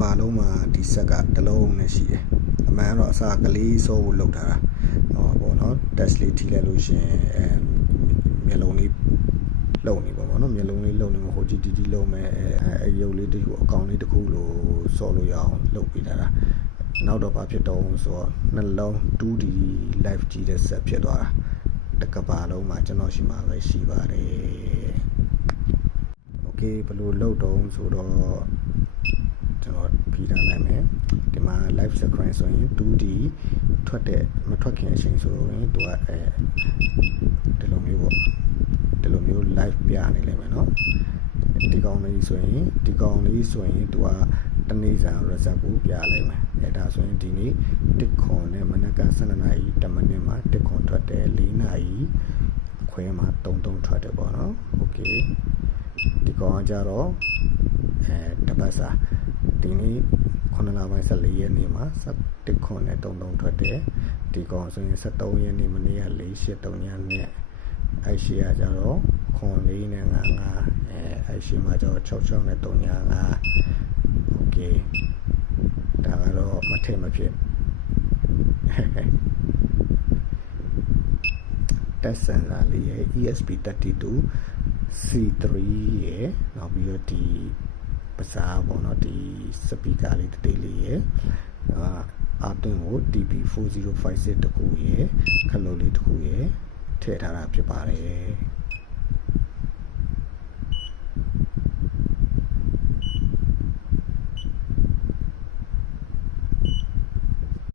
ဘာလုံးမှာဒီဆက်ကတလုံးနဲ့ရှိတယ်အမှန်တော့အစားကလေးစိုးဖို့လောက်ထားတာဟောပေါ့နော် test လေးထိလိုက်လို့ရှင်မျက်လုံးလေးလုံနေပါဘောနော်မျက်လုံးလေးလုံနေမှာဟိုကြည့်တီလုံမဲ့အဲရုပ်လေးတခုအကောင်လေးတခုလို့စော်လို့ရအောင်လုပ်ပေးတာနောက်တော့ဘာဖြစ်တော့ဆိုတော့နှလုံး 2D live ကြည့်တဲ့ဆက်ဖြစ်သွားတာတကဘာလုံးမှာကျွန်တော်ရှိမှာပဲရှိပါတယ်โอเคဘယ်လိုလုပ်တော့ဆိုတော့ကျွန်တော်ဖိထားနိုင်မယ်ဒီမှာ live sequence ဆိုရင် 2D ထွက်တဲ့မထွက်ခင်အချိန်ဆိုရင်သူကဒီလိုမျိုးပေါ့ဒီလိုမျိုး live ပြနေလိမ့်မယ်နော်ဒီကောင်လေးဆိုရင်သူကတနေ့စာ result ကိုပြလိုက်မယ်အဲဒါဆိုရင်ဒီနေ့တစ်ခွန်နဲ့မနက်က12နာရီ10မိနစ်မှာတစ်ခွန်ထွက်တယ်4နာရီအခွဲမှာ3ထွက်တယ်ပေါ့နော်โอเคဒီကောင်ကြတော့တပတ်စာဒီနေ့9လပိုင်း14ရက်နေ့မှာတစ်ခွန်နဲ့3ထွက်တယ်ဒီကောင်ဆိုရင်73ရက်နေ့မနေ့က483ရက်နဲ့အဲ့ရှိရကြတော့ခွန်4နဲ့55အဲ့ရှိမှာကျတော့66နဲ့355โอเคဒါကတော့မထင်မဖြစ်တက်ဆန်လာလေးရဲ့ ESP32 C3 ရဲ့နောက်ပြီးတော့ဒီပစားပေါ့နော်ဒီစပီကာလေးတတိလေးရဲ့အာတွင်ကို DP4056 တခုရဲ့ခလုတ်လေးတခုရဲ့ထည့်ထားတာဖြစ်ပါတယ်